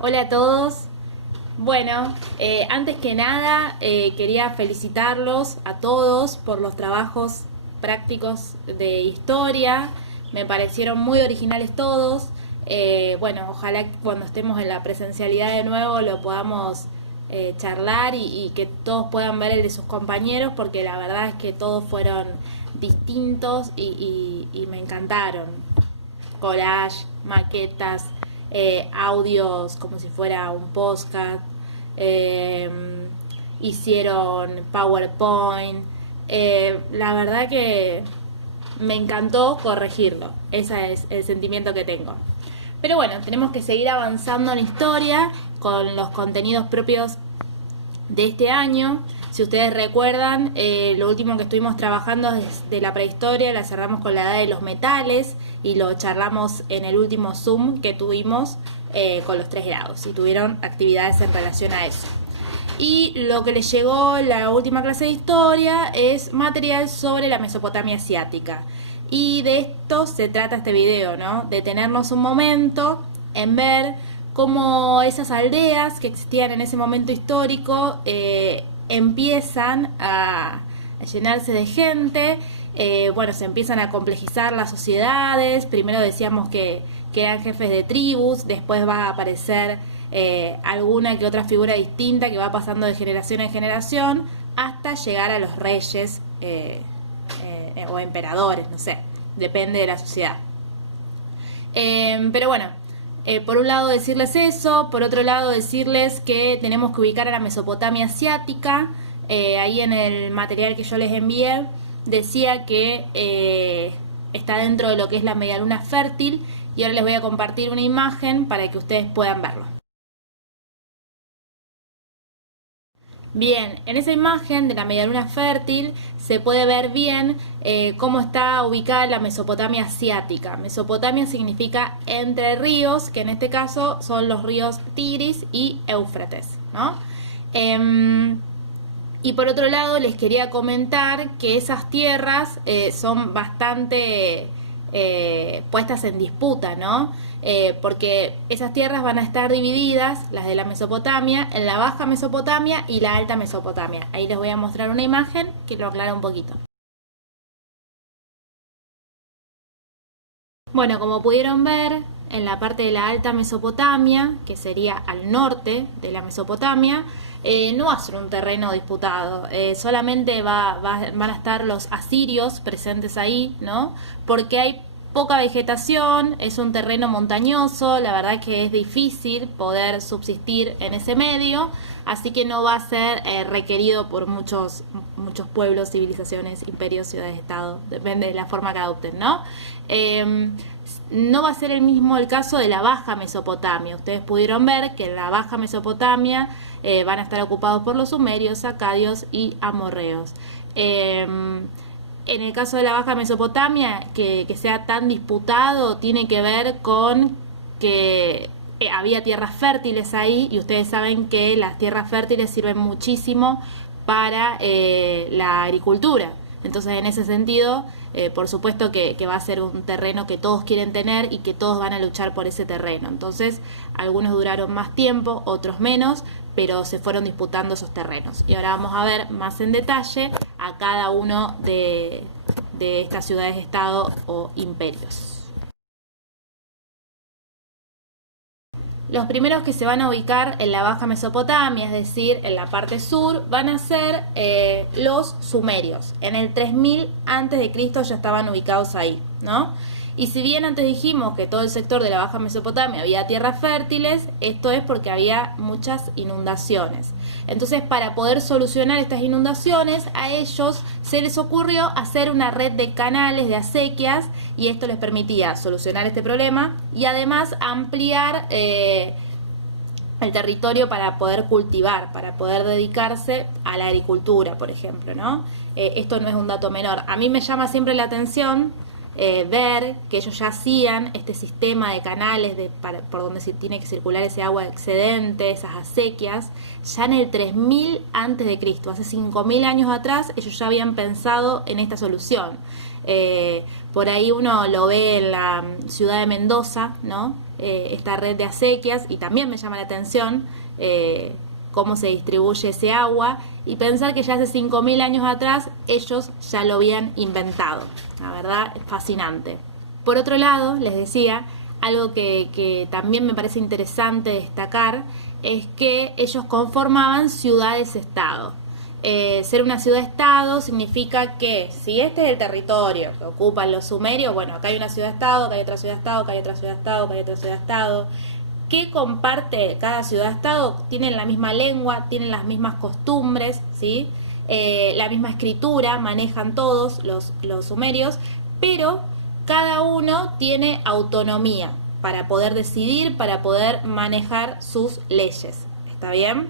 Hola a todos. Bueno, antes que nada quería felicitarlos a todos por los trabajos prácticos de historia. Me parecieron muy originales todos. Bueno, ojalá que cuando estemos en la presencialidad de nuevo lo podamos charlar y que todos puedan ver el de sus compañeros, porque la verdad es que todos fueron distintos y me encantaron. Collage, maquetas, audios como si fuera un podcast, eh, hicieron PowerPoint. La verdad que me encantó corregirlo, ese es el sentimiento que tengo. Pero bueno, tenemos que seguir avanzando en historia con los contenidos propios de este año. Si ustedes recuerdan, lo último que estuvimos trabajando es de la prehistoria, la cerramos con la edad de los metales y lo charlamos en el último Zoom que tuvimos con los 3 grados y tuvieron actividades en relación a eso. Y lo que les llegó la última clase de historia es material sobre la Mesopotamia asiática. Y de esto se trata este video, ¿no? Detenernos un momento en ver cómo esas aldeas que existían en ese momento histórico empiezan a llenarse de gente. Bueno, se empiezan a complejizar las sociedades. Primero decíamos que eran jefes de tribus, después va a aparecer alguna que otra figura distinta que va pasando de generación en generación hasta llegar a los reyes o emperadores, no sé, depende de la sociedad. Pero bueno, por un lado decirles eso, por otro lado decirles que tenemos que ubicar a la Mesopotamia asiática. Ahí en el material que yo les envié decía que está dentro de lo que es la medialuna fértil, y ahora les voy a compartir una imagen para que ustedes puedan verlo. Bien, en esa imagen de la medialuna fértil se puede ver bien cómo está ubicada la Mesopotamia asiática. Mesopotamia significa entre ríos, que en este caso son los ríos Tigris y Éufrates, ¿no? Y por otro lado les quería comentar que esas tierras son bastante puestas en disputa, ¿no? Porque esas tierras van a estar divididas, las de la Mesopotamia, en la Baja Mesopotamia y la Alta Mesopotamia. Ahí les voy a mostrar una imagen que lo aclara un poquito. Bueno, como pudieron ver, en la parte de la Alta Mesopotamia, que sería al norte de la Mesopotamia, no va a ser un terreno disputado, solamente van a estar los asirios presentes ahí, ¿no? Porque hay poca vegetación, es un terreno montañoso, la verdad que es difícil poder subsistir en ese medio, así que no va a ser requerido por muchos pueblos, civilizaciones, imperios, ciudades-estado, depende de la forma que adopten, ¿no? No va a ser el mismo el caso de la Baja Mesopotamia. Ustedes pudieron ver que en la Baja Mesopotamia van a estar ocupados por los sumerios, acadios y amorreos. En el caso de la Baja Mesopotamia, que sea tan disputado, tiene que ver con que había tierras fértiles ahí, y ustedes saben que las tierras fértiles sirven muchísimo para la agricultura. Entonces, en ese sentido, por supuesto que va a ser un terreno que todos quieren tener y que todos van a luchar por ese terreno. Entonces, algunos duraron más tiempo, otros menos, pero se fueron disputando esos terrenos. Y ahora vamos a ver más en detalle a cada uno de estas ciudades-estado o imperios. Los primeros que se van a ubicar en la Baja Mesopotamia, es decir, en la parte sur, van a ser los sumerios. En el 3000 a.C. ya estaban ubicados ahí, ¿no? Y si bien antes dijimos que todo el sector de la Baja Mesopotamia había tierras fértiles, esto es porque había muchas inundaciones. Entonces, para poder solucionar estas inundaciones, a ellos se les ocurrió hacer una red de canales de acequias, y esto les permitía solucionar este problema y además ampliar el territorio para poder cultivar, para poder dedicarse a la agricultura, por ejemplo, ¿no? Esto no es un dato menor. A mí me llama siempre la atención ver que ellos ya hacían este sistema de canales por donde se tiene que circular ese agua excedente, esas acequias, ya en el 3000 a.C., hace 5000 años atrás, ellos ya habían pensado en esta solución. Por ahí uno lo ve en la ciudad de Mendoza, ¿no? esta red de acequias, y también me llama la atención cómo se distribuye ese agua, y pensar que ya hace 5.000 años atrás ellos ya lo habían inventado. La verdad, es fascinante. Por otro lado, les decía, algo que también me parece interesante destacar es que ellos conformaban ciudades-estado. Ser una ciudad-estado significa que si este es el territorio que ocupan los sumerios, bueno, acá hay una ciudad-estado, acá hay otra ciudad-estado, acá hay otra ciudad-estado, acá hay otra ciudad-estado. ¿Qué comparte cada ciudad-estado? Tienen la misma lengua, tienen las mismas costumbres, ¿sí? La misma escritura, manejan todos los sumerios, pero cada uno tiene autonomía para poder decidir, para poder manejar sus leyes. ¿Está bien?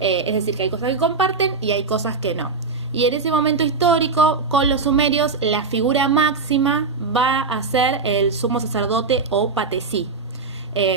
Es decir, que hay cosas que comparten y hay cosas que no. Y en ese momento histórico, con los sumerios, la figura máxima va a ser el sumo sacerdote o patesí.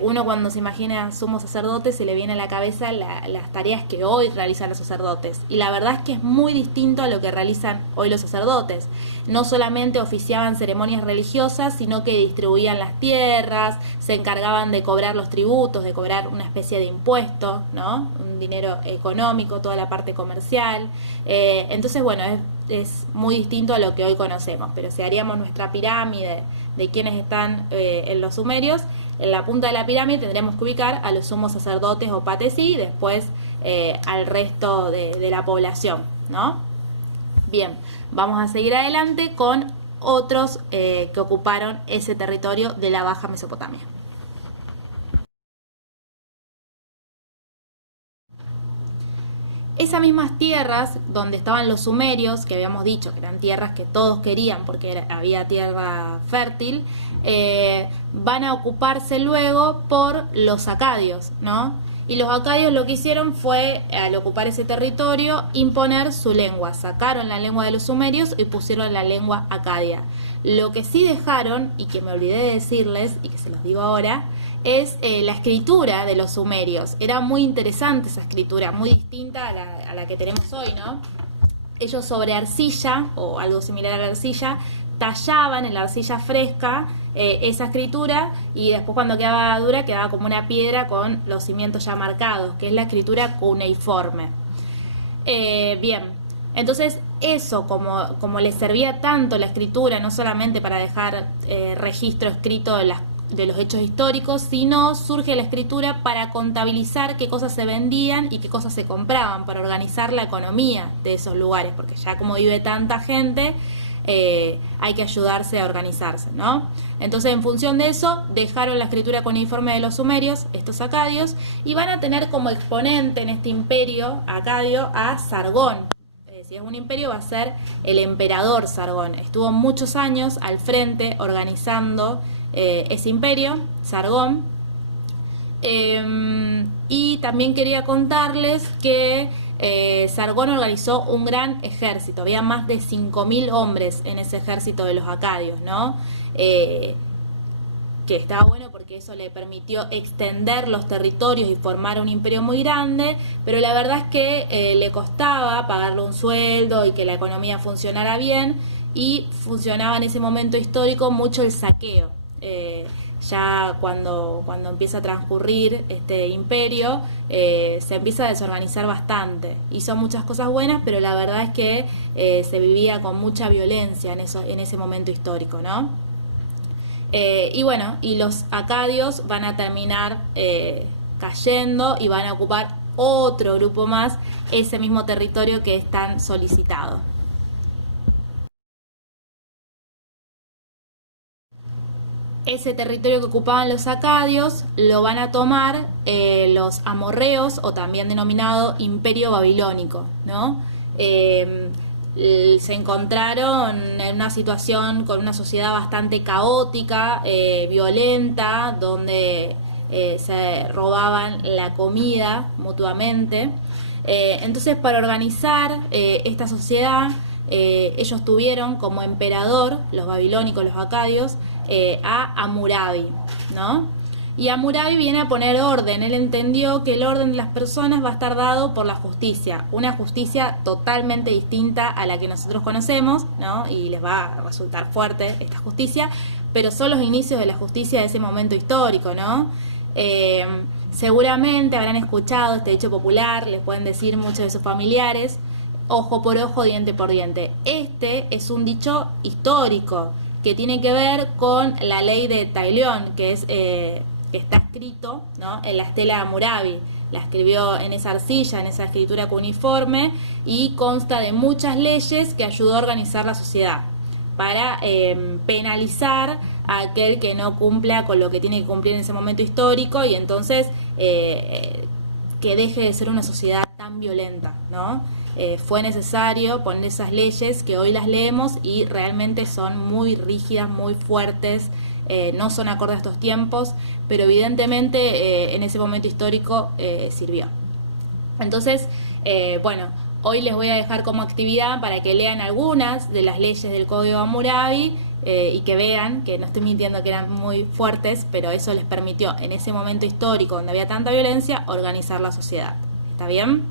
Uno cuando se imagina sumo sacerdote se le viene a la cabeza las tareas que hoy realizan los sacerdotes, y la verdad es que es muy distinto a lo que realizan hoy los sacerdotes. No solamente oficiaban ceremonias religiosas, sino que distribuían las tierras, se encargaban de cobrar los tributos, de cobrar una especie de impuesto, ¿no? Un dinero económico, toda la parte comercial. Entonces, bueno, es muy distinto a lo que hoy conocemos, pero si haríamos nuestra pirámide de quienes están en los sumerios, en la punta de la pirámide tendremos que ubicar a los sumos sacerdotes o patesí, y después al resto de la población, ¿no? Bien, vamos a seguir adelante con otros que ocuparon ese territorio de la Baja Mesopotamia. Esas mismas tierras donde estaban los sumerios, que habíamos dicho que eran tierras que todos querían porque había tierra fértil, van a ocuparse luego por los acadios, ¿no? Y los acadios lo que hicieron fue, al ocupar ese territorio, imponer su lengua. Sacaron la lengua de los sumerios y pusieron la lengua acadia. Lo que sí dejaron, y que me olvidé de decirles, y que se los digo ahora, es la escritura de los sumerios. Era muy interesante esa escritura, muy distinta a la que tenemos hoy, ¿no? Ellos sobre arcilla, o algo similar a la arcilla, tallaban en la arcilla fresca esa escritura, y después cuando quedaba dura quedaba como una piedra con los cimientos ya marcados, que es la escritura cuneiforme. Bien, entonces eso, como les servía tanto la escritura, no solamente para dejar registro escrito de los hechos históricos, sino surge la escritura para contabilizar qué cosas se vendían y qué cosas se compraban, para organizar la economía de esos lugares, porque ya como vive tanta gente, hay que ayudarse a organizarse, ¿no? Entonces, en función de eso, dejaron la escritura cuneiforme de los sumerios, estos acadios, y van a tener como exponente en este imperio acadio a Sargón. Si es un imperio, va a ser el emperador Sargón. Estuvo muchos años al frente organizando ese imperio, Sargón. Y también quería contarles que Sargón organizó un gran ejército. Había más de 5.000 hombres en ese ejército de los acadios, ¿no? Que estaba bueno porque eso le permitió extender los territorios y formar un imperio muy grande, pero la verdad es que le costaba pagarle un sueldo y que la economía funcionara bien, y funcionaba en ese momento histórico mucho el saqueo. Ya cuando empieza a transcurrir este imperio, se empieza a desorganizar bastante. Hizo muchas cosas buenas, pero la verdad es que se vivía con mucha violencia en ese momento histórico, ¿no? Y bueno, y los acadios van a terminar cayendo y van a ocupar otro grupo más ese mismo territorio que es tan solicitado. Ese territorio que ocupaban los acadios lo van a tomar los amorreos, o también denominado Imperio Babilónico, ¿no? Se encontraron en una situación con una sociedad bastante caótica, violenta, donde se robaban la comida mutuamente. Entonces, para organizar esta sociedad, ellos tuvieron como emperador, los babilónicos, los acadios, a Hammurabi, ¿no? Y Hammurabi viene a poner orden. Él entendió que el orden de las personas va a estar dado por la justicia, una justicia totalmente distinta a la que nosotros conocemos, ¿no? Y les va a resultar fuerte esta justicia, pero son los inicios de la justicia de ese momento histórico, ¿no? Seguramente habrán escuchado este dicho popular, les pueden decir muchos de sus familiares, ojo por ojo, diente por diente. Este es un dicho histórico que tiene que ver con la ley de Talión, que es que está escrito, ¿no?, en la estela de Hammurabi. La escribió en esa arcilla, en esa escritura cuneiforme, y consta de muchas leyes que ayudó a organizar la sociedad para penalizar a aquel que no cumpla con lo que tiene que cumplir en ese momento histórico, y entonces que deje de ser una sociedad tan violenta, ¿no? Fue necesario poner esas leyes que hoy las leemos y realmente son muy rígidas, muy fuertes, no son acordes a estos tiempos, pero evidentemente en ese momento histórico sirvió. Entonces, bueno, hoy les voy a dejar como actividad para que lean algunas de las leyes del Código de Hammurabi y que vean, que no estoy mintiendo, que eran muy fuertes, pero eso les permitió en ese momento histórico donde había tanta violencia organizar la sociedad. ¿Está bien?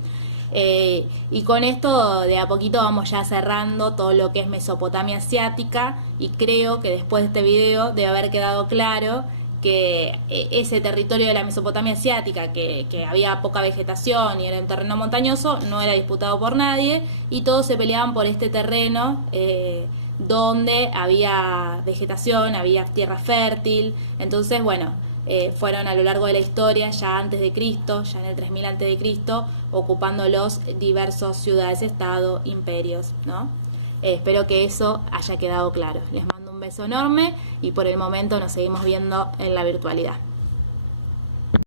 Y con esto de a poquito vamos ya cerrando todo lo que es Mesopotamia asiática, y creo que después de este video debe haber quedado claro que ese territorio de la Mesopotamia asiática, que había poca vegetación y era un terreno montañoso, no era disputado por nadie, y todos se peleaban por este terreno donde había vegetación, había tierra fértil. Entonces, bueno, fueron a lo largo de la historia, ya antes de Cristo, ya en el 3000 antes de Cristo, ocupando los diversos ciudades-estado, imperios, ¿no? Espero que eso haya quedado claro. Les mando un beso enorme y por el momento nos seguimos viendo en la virtualidad.